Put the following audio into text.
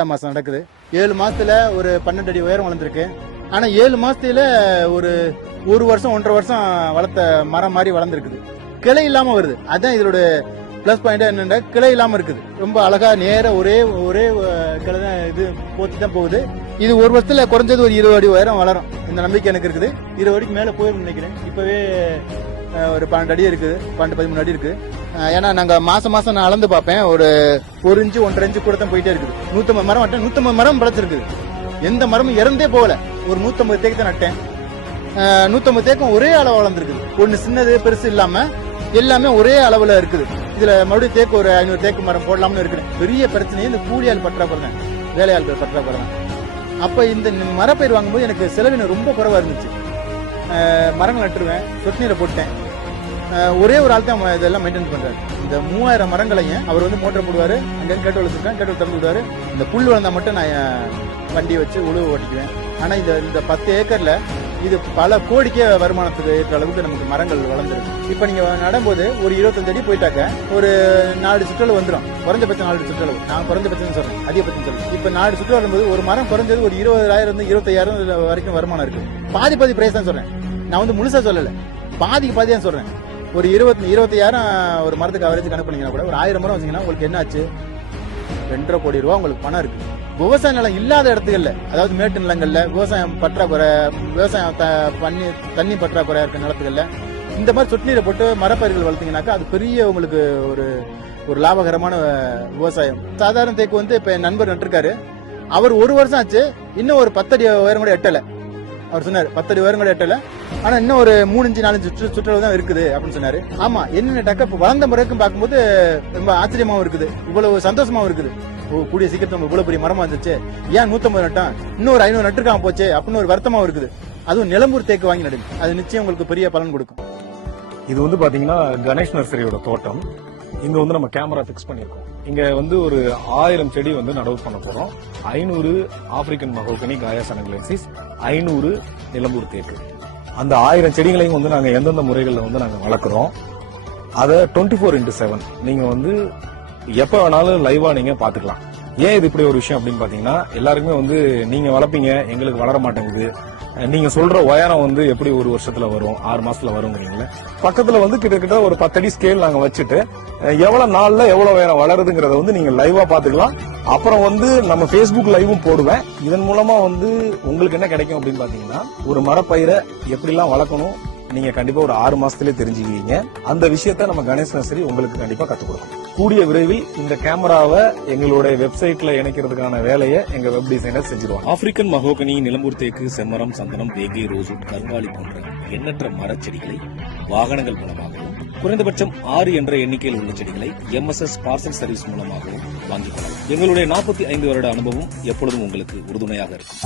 7வது மாசம் நடக்குது. 7 மாசத்துல ஒரு 12 அடி உயரம் வளர்ந்துருக்கு. ஆனா 7 மாசத்துல ஒரு வருஷம் 1.5 வருஷம் வளர்த்த மரம் மாதிரி வளர்ந்துருக்குது. கிளை இல்லாம வருது. அதான் இதோட பிளஸ் பாயிண்ட் என்னன்னா கிளை இல்லாம இருக்குது. ரொம்ப அழகா நேர ஒரே கிளை தான் இது போத்தி தான் போகுது. இது ஒரு வருஷத்துல குறைஞ்சது ஒரு 20 அடி உயரம் வளரும். இந்த நம்பிக்கை எனக்கு இருக்குது. 20 அடிக்கு மேல போயிடும் நினைக்கிறேன். இப்பவே ஒரு 12 அடி இருக்குது, 12-13 அடி இருக்கு. ஏன்னா நாங்க மாசம் நான் அளந்து பார்ப்பேன். ஒரு 1 இன்ச்சு 1.5 இன்ச்சு கூட தான் போயிட்டே இருக்குது. 150 மரம் நட்டேன். 150 மரம் பழச்சிருக்குது. எந்த மரமும் இறந்தே போகல. ஒரு 150 தேக்கு தான் நட்டேன். 150 தேக்கம் ஒரே அளவு வளர்ந்துருக்குது. ஒன்னு சின்னது பெருசு இல்லாம எல்லாமே ஒரே அளவுல இருக்குது. இதுல மறுபடியும் தேக்கு ஒரு 500 தேக்கு மரம் போடலாம்னு இருக்குது. பெரிய பிரச்சனையே இந்த கூலியால் பற்றாக்குறை தான், வேலையாள்கள் பற்றாக்குறை தான். அப்ப இந்த மரப்பயிர் வாங்கும்போது எனக்கு செலவினம் ரொம்ப குறைவா இருந்துச்சு. மரங்கள் நட்டுருவேன், சொட்டு நீரை போட்டேன். ஒரே ஒரு ஆள் தான் இதெல்லாம் மெயின்டைன் பண்றாரு. இந்த 3000 மரங்களையும் அவர் வந்து மோட்டர் போடுவாரு, அங்க கேட்டு வளர்த்துருக்கேன், கேட்டு திறந்து விடுவாரு. இந்த புல் வளர்ந்தா மட்டும் நான் வண்டி வச்சு உழுவு ஓட்டிக்குவேன். ஆனா இந்த 10 ஏக்கர்ல இது பல கோடிக்கே வருமானத்துக்கு ஏற்ற அளவுக்கு நமக்கு மரங்கள் வளர்ந்துருக்கு. இப்ப நீங்க நடும்போது ஒரு 25 அடி போயிட்டாக்க ஒரு 4 சுற்றளவு வந்துடும். குறைஞ்சபட்சம் 4 சுற்றளவு. நான் குறைஞ்சபட்சம் சொல்றேன், அதிகபட்சம் சொல்றேன். இப்ப 4 சுற்று வரும்போது ஒரு மரம் குறைஞ்சது ஒரு 20,000 25,000 வரைக்கும் வருமானம் இருக்கு. பாதி பிரைஸ் தான் சொல்றேன். நான் வந்து முழுசா சொல்லல, பாதிக்கு பாதி தான் சொல்றேன். ஒரு 25,000 ஒரு மரத்துக்கு அவரேஜ் கணக்கு பண்ணீங்கன்னா கூட ஒரு 1000 மரம் வச்சீங்கன்னா உங்களுக்கு என்ன ஆச்சு? 2.5 கோடி ரூபாய் உங்களுக்கு பணம் இருக்கு. விவசாய நிலம் இல்லாத இடத்துகள்ல, அதாவது மேட்டு நிலங்கள்ல விவசாயம் பற்றாக்குறை, விவசாயம் தண்ணி பற்றாக்குறை இருக்க நிலத்துகள்ல இந்த மாதிரி சொட்டு நீரை போட்டு மரப்பயிர்கள் வளர்த்தீங்கன்னாக்கா அது பெரிய உங்களுக்கு ஒரு லாபகரமான விவசாயம். சாதாரண தேக்கு வந்து இப்ப என் நண்பர் நட்டிருக்காரு. அவர் 1 வருஷம் ஆச்சு, இன்னும் ஒரு 10 அடி உயரம் கூட எட்டல. அவர் சொன்னாரு 10 அடி உயரம் கூட எட்டல. ஆனா இன்னும் ஒரு 3 இன்ச்சு 4 இன்ச்சு சுற்றளவு தான் இருக்குது அப்படின்னு சொன்னாரு. ஆமா, என்னென்ன டக்க வளர்ந்த முறைக்கும் பார்க்கும்போது ரொம்ப ஆச்சரியமாவும் இருக்குது, இவ்வளவு சந்தோஷமாவும் இருக்குது. கூடிய சீக்கிரத்துல இவ்வளவு பெரிய மரமா இருந்துச்சு, ஏன் 150 நட்டான், இன்னும் ஒரு 500 நட்டுருக்காம போச்சு அப்படின்னு ஒரு வருத்தமாவும் இருக்குது. அதுவும் நிலம்பூர் தேக்கு வாங்கி நடுங்க, அது நிச்சயம் உங்களுக்கு பெரிய பலன் கொடுக்கும். இது வந்து பாத்தீங்கன்னா கணேஷ் நர்சரியோட தோட்டம். இங்க வந்து நம்ம கேமரா பிக்ஸ் பண்ணிருக்கோம். இங்க வந்து ஒரு 1000 செடி வந்து நடவு பண்ண போறோம். 500 ஆப்பிரிக்கன் மஹோகனி காயா சனங்கலென்சிஸ், 500 நிலம்பூர் தேக்கு. அந்த 1000 செடிகளையும் வந்து நாங்க எந்தெந்த முறைகள்ல வந்து நாங்க வளர்க்குறோம், அதை 24x7 நீங்க வந்து எப்ப வேணாலும் லைவா நீங்க பாத்துக்கலாம். ஏன் இது இப்படி ஒரு விஷயம் அப்படின்னு பாத்தீங்கன்னா, எல்லாருக்குமே வந்து நீங்க வளர்ப்பீங்க, எங்களுக்கு வளர மாட்டேங்குது, நீங்க சொல்ற உயரம் வந்து எப்படி ஒரு வருஷத்துல வரும், 6 மாசத்துல வருங்கிறீங்களா. பக்கத்துல வந்து கிட்டத்தட்ட ஒரு 10 அடி ஸ்கேல் நாங்க வச்சுட்டு எவ்வளவு நாள்ல எவ்வளவு உயரம் வளருதுங்கிறத வந்து நீங்க லைவா பாத்துக்கலாம். அப்புறம் வந்து நம்ம பேஸ்புக் லைவும் போடுவேன். இதன் மூலமா வந்து உங்களுக்கு என்ன கிடைக்கும் அப்படின்னு பாத்தீங்கன்னா, ஒரு மரப்பயிரை எப்படிலாம் வளர்க்கணும் நீங்க கண்டிப்பா ஒரு 6 மாசத்துலயே தெரிஞ்சுக்குவீங்க. அந்த விஷயத்த நம்ம கணேஷ் நர்சரி உங்களுக்கு கண்டிப்பா கத்துக் கொடுக்கும். கூடிய விரைவில் இந்த கேமராவை எங்களுடைய வெப்சைட்ல இணைக்கிறதுக்கான வேலையை எங்க வெப் டிசைனர் செஞ்சிருவாங்க. ஆப்பிரிக்கன் மஹோகனி, நிலம்பூர் தேக்கு, செம்மரம், சந்தனம், தேக்கு, ரோஸ்வுட், கருங்காலி போன்ற எண்ணற்ற மரச்செடிகளை வாகனங்கள் மூலமாகவும், குறைந்தபட்சம் 6 என்ற எண்ணிக்கையில் உள்ள செடிகளை MSS பார்சல் சர்வீஸ் மூலமாகவும் வாங்கிக் கொள்ளலாம். எங்களுடைய 45 வருட அனுபவம் எப்பொழுதும் உங்களுக்கு உறுதுணையாக இருக்கும்.